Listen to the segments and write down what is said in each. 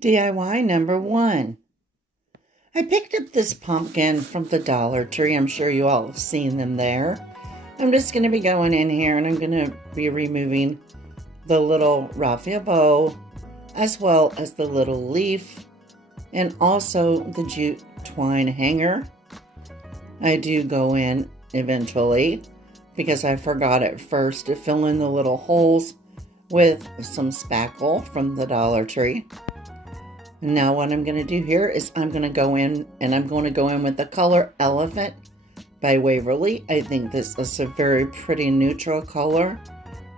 DIY number 1. I picked up this pumpkin from the Dollar Tree. I'm sure you all have seen them there. I'm just going to be going in here and I'm going to be removing the little raffia bow as well as the little leaf and also the jute twine hanger. I do go in eventually because I forgot at first to fill in the little holes with some spackle from the Dollar Tree. And now what I'm going to do here is I'm going to go in with the color Elephant by Waverly. I think this is a very pretty neutral color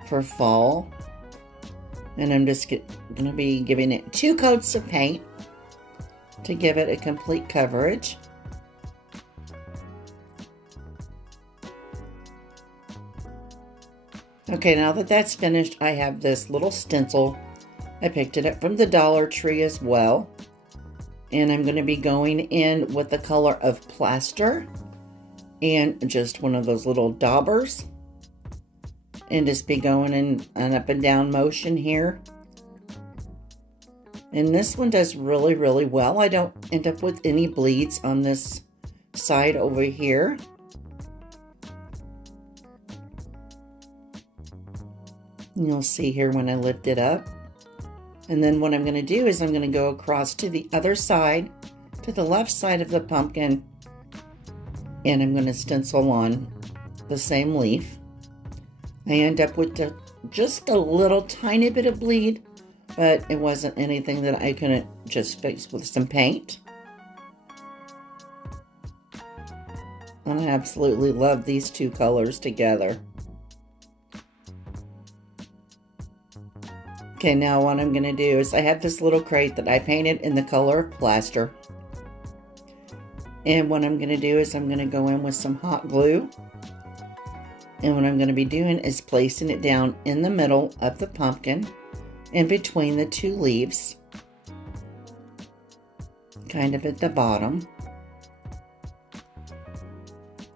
for fall. And I'm just going to be giving it 2 coats of paint to give it a complete coverage. Okay, now that that's finished, I have this little stencil. I picked it up from the Dollar Tree as well. And I'm going to be going in with the color of Plaster and just one of those little daubers. And just be going in an up and down motion here. And this one does really, really well. I don't end up with any bleeds on this side over here. And you'll see here when I lift it up. And then what I'm going to do is I'm going to go across to the other side, to the left side of the pumpkin, and I'm going to stencil on the same leaf. I end up with just a little tiny bit of bleed, but it wasn't anything that I couldn't just fix with some paint. And I absolutely love these 2 colors together. Okay, now what I'm going to do is I have this little crate that I painted in the color of Plaster. And what I'm going to do is I'm going to go in with some hot glue. And what I'm going to be doing is placing it down in the middle of the pumpkin, in between the 2 leaves, kind of at the bottom.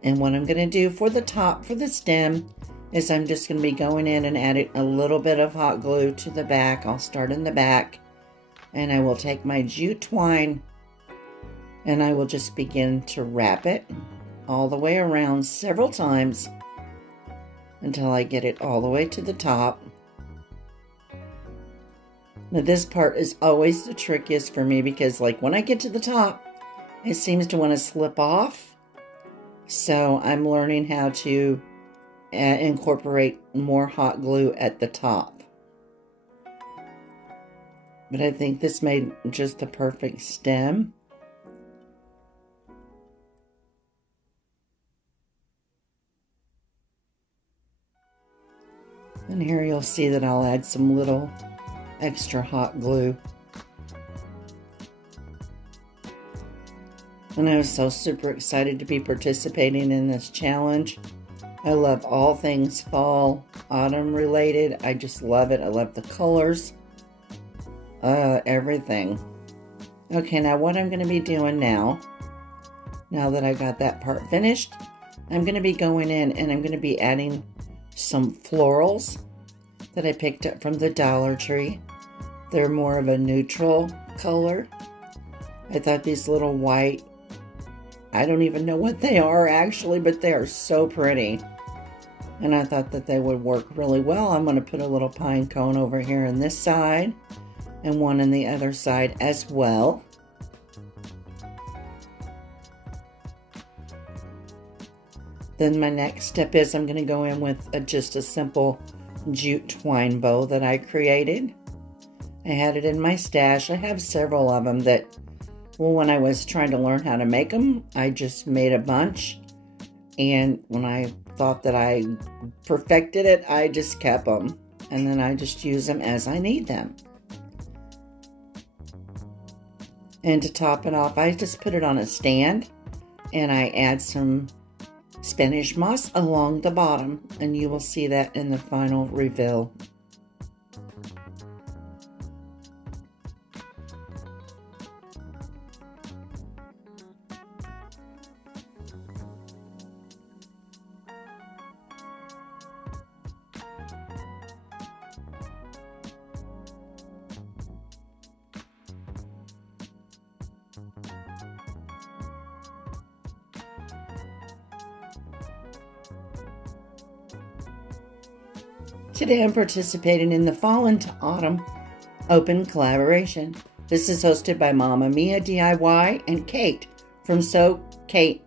And what I'm going to do for the top, for the stem, is I'm just going to be going in and adding a little bit of hot glue to the back. I'll start in the back, and I will take my jute twine and I will just begin to wrap it all the way around several times until I get it all the way to the top. Now this part is always the trickiest for me because like when I get to the top, it seems to want to slip off. So I'm learning how to incorporate more hot glue at the top. But I think this made just the perfect stem. And here you'll see that I'll add some little extra hot glue. And I was so super excited to be participating in this challenge. I love all things fall, autumn related. I just love it. I love the colors, everything. Okay, now what I'm going to be doing now that I got that part finished, I'm going to be going in and I'm going to be adding some florals that I picked up from the Dollar Tree. They're more of a neutral color. I thought these little white, I don't even know what they are actually, but they are so pretty. And I thought that they would work really well. I'm going to put a little pine cone over here on this side and one on the other side as well. Then my next step is I'm going to go in with just a simple jute twine bow that I created. I had it in my stash. I have several of them that, well, when I was trying to learn how to make them, I just made a bunch. And when I thought that I perfected it, I just kept them. And then I just use them as I need them. And to top it off, I just put it on a stand. And I add some Spanish moss along the bottom. And you will see that in the final reveal. Today I'm participating in the Fall into Autumn Open Collaboration. This is hosted by Momma Mia DIY and Kate from Sew Kate.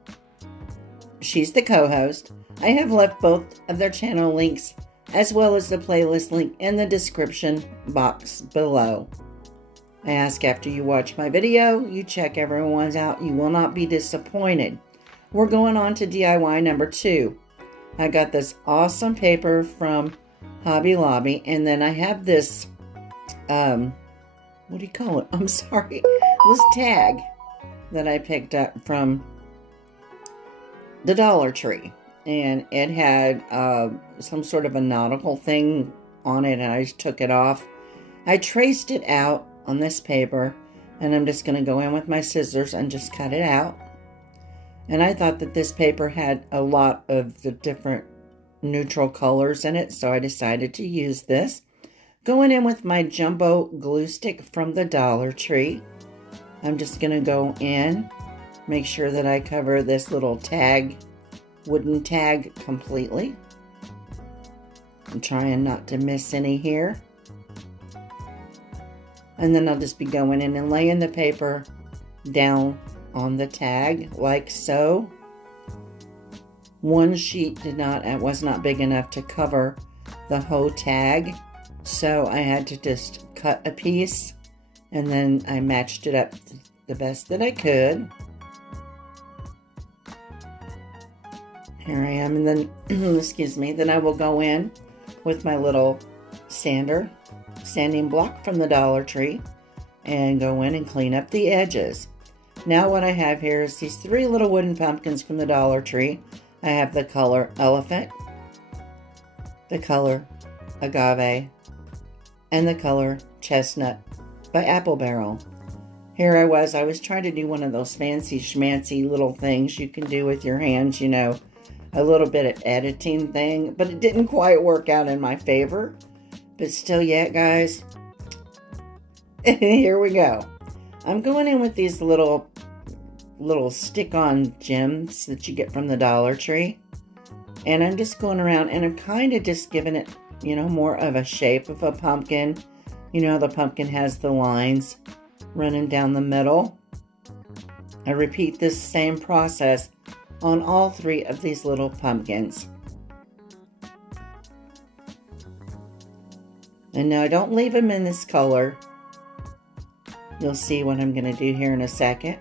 She's the co-host. I have left both of their channel links as well as the playlist link in the description box below. I ask after you watch my video, you check everyone's out. You will not be disappointed. We're going on to DIY number 2. I got this awesome paper from Hobby Lobby, and then I have this, what do you call it? I'm sorry. This tag that I picked up from the Dollar Tree. And it had some sort of a nautical thing on it, and I just took it off. I traced it out on this paper, and I'm just going to go in with my scissors and just cut it out. And I thought that this paper had a lot of the different neutral colors in it, so I decided to use this. Going in with my jumbo glue stick from the Dollar Tree. I'm just going to go in, make sure that I cover this little tag, wooden tag, completely. I'm trying not to miss any here. And then I'll just be going in and laying the paper down on the tag like so. One sheet was not big enough to cover the whole tag, so I had to just cut a piece, and then I matched it up the best that I could. Here I am, and then, excuse me, then I will go in with my little sanding block from the Dollar Tree, and go in and clean up the edges. Now what I have here is these 3 little wooden pumpkins from the Dollar Tree. I have the color Elephant, the color Agave, and the color Chestnut by Apple Barrel. Here I was trying to do one of those fancy schmancy little things you can do with your hands, you know, a little bit of editing thing, but it didn't quite work out in my favor. But still yet, guys, here we go. I'm going in with these little stick-on gems that you get from the Dollar Tree. And I'm just going around, and I'm kind of just giving it, you know, more of a shape of a pumpkin. You know, the pumpkin has the lines running down the middle. I repeat this same process on all 3 of these little pumpkins. And now I don't leave them in this color. You'll see what I'm going to do here in a second.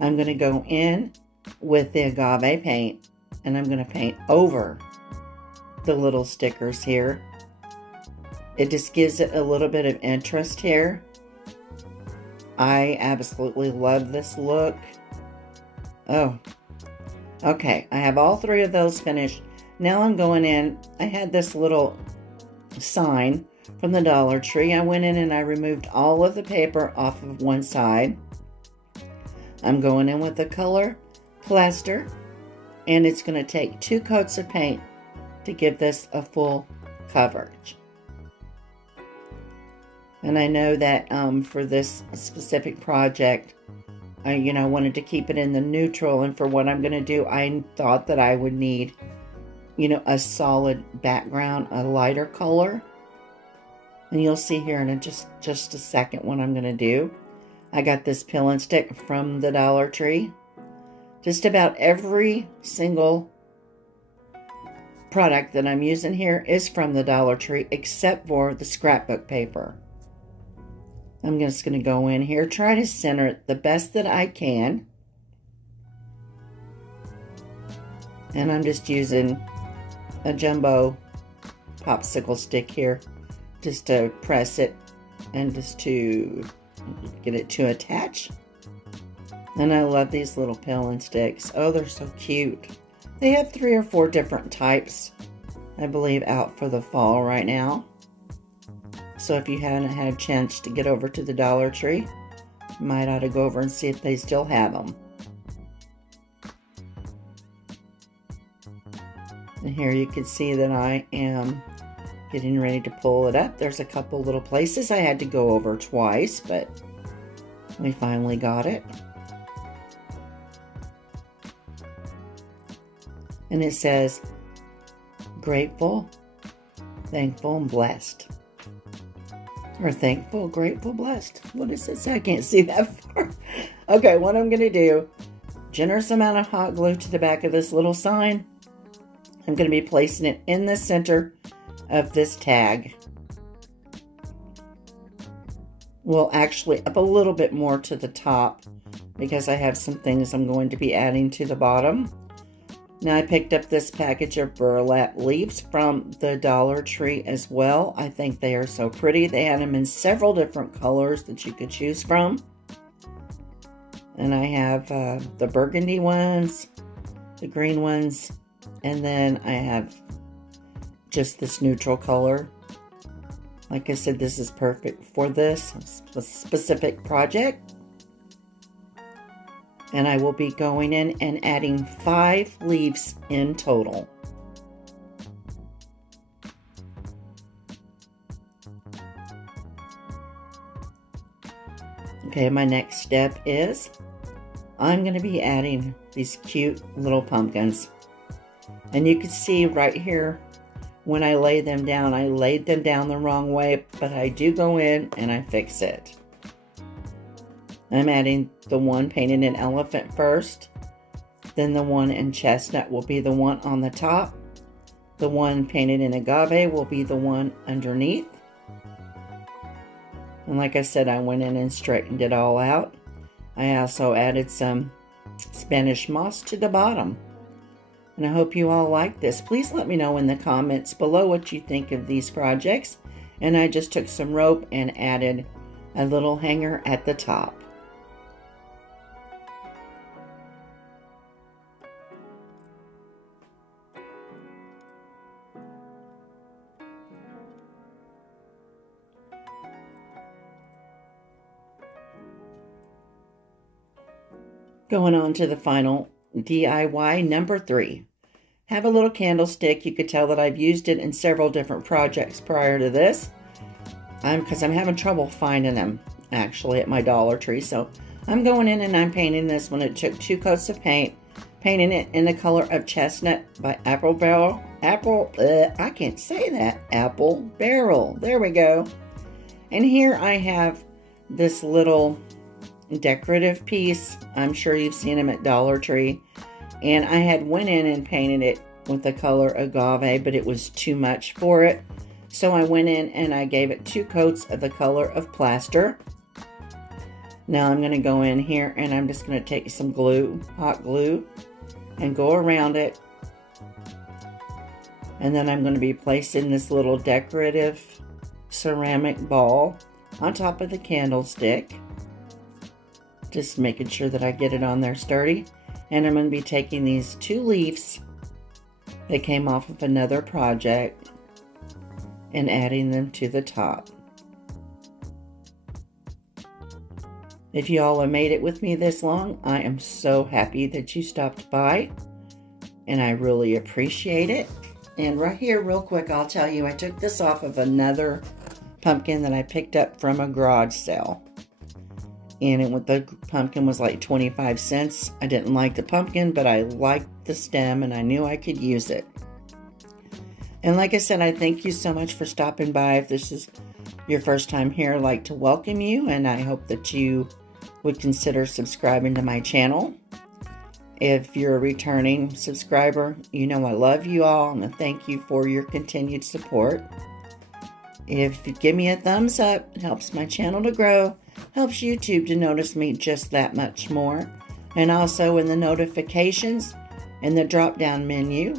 I'm going to go in with the agave paint, and I'm going to paint over the little stickers here. It just gives it a little bit of interest here. I absolutely love this look. Oh, okay. I have all 3 of those finished. Now I'm going in. I had this little sign from the Dollar Tree. I went in and I removed all of the paper off of one side. I'm going in with the color Plaster, and it's going to take 2 coats of paint to give this a full coverage. And I know that for this specific project, I wanted to keep it in the neutral, and for what I'm going to do, I thought that I would need, a solid background, a lighter color. And you'll see here in just a second what I'm going to do. I got this peel and stick from the Dollar Tree. Just about every single product that I'm using here is from the Dollar Tree, except for the scrapbook paper. I'm just going to go in here, try to center it the best that I can. And I'm just using a jumbo popsicle stick here just to press it and just to get it to attach. And I love these little peel and sticks. Oh, they're so cute. They have 3 or 4 different types, I believe, out for the fall right now. So if you haven't had a chance to get over to the Dollar Tree, you might ought to go over and see if they still have them. And here you can see that I am getting ready to pull it up. There's a couple little places I had to go over twice, but we finally got it. And it says, grateful thankful and blessed. Or thankful, grateful, blessed. What does it say? I can't see that far. Okay, what I'm going to do, generous amount of hot glue to the back of this little sign. I'm going to be placing it in the center of this tag. Well, actually up a little bit more to the top because I have some things I'm going to be adding to the bottom. Now I picked up this package of burlap leaves from the Dollar Tree as well. I think they are so pretty. They had them in several different colors that you could choose from. And I have the burgundy ones, the green ones, and then I have just this neutral color. Like I said, this is perfect for this specific project. And I will be going in and adding 5 leaves in total. Okay, my next step is I'm going to be adding these cute little pumpkins. And you can see right here when I lay them down, I laid them down the wrong way, but I do go in and I fix it. I'm adding the one painted in elephant first, then the one in chestnut will be the one on the top. The one painted in agave will be the one underneath. And like I said, I went in and straightened it all out. I also added some Spanish moss to the bottom. And I hope you all like this. Please let me know in the comments below what you think of these projects. And I just took some rope and added a little hanger at the top. Going on to the final DIY number 3. Have a little candlestick. You could tell that I've used it in several different projects prior to this. Because I'm having trouble finding them actually at my Dollar Tree. So I'm going in and I'm painting this one. It took 2 coats of paint. Painting it in the color of chestnut by Apple Barrel. I can't say that. Apple Barrel. There we go. And here I have this little decorative piece. I'm sure you've seen them at Dollar Tree. And I had went in and painted it with the color agave, but it was too much for it. So I went in and I gave it 2 coats of the color of plaster. Now I'm going to go in here and I'm just going to take some glue, hot glue, and go around it. And then I'm going to be placing this little decorative ceramic ball on top of the candlestick. Just making sure that I get it on there sturdy. And I'm going to be taking these 2 leaves that came off of another project and adding them to the top. If you all have made it with me this long, I am so happy that you stopped by. And I really appreciate it. And right here, real quick, I'll tell you, I took this off of another pumpkin that I picked up from a garage sale. And the pumpkin was like 25 cents. I didn't like the pumpkin, but I liked the stem and I knew I could use it. And like I said, I thank you so much for stopping by. If this is your first time here, I'd like to welcome you, and I hope that you would consider subscribing to my channel. If you're a returning subscriber, you know I love you all, and I thank you for your continued support. If you give me a thumbs up, it helps my channel to grow, helps YouTube to notice me just that much more. And also in the notifications, in the drop-down menu,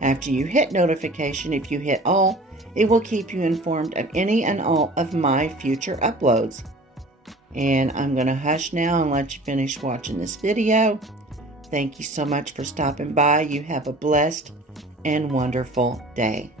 after you hit notification, if you hit all, it will keep you informed of any and all of my future uploads. And I'm going to hush now and let you finish watching this video. Thank you so much for stopping by. You have a blessed and wonderful day.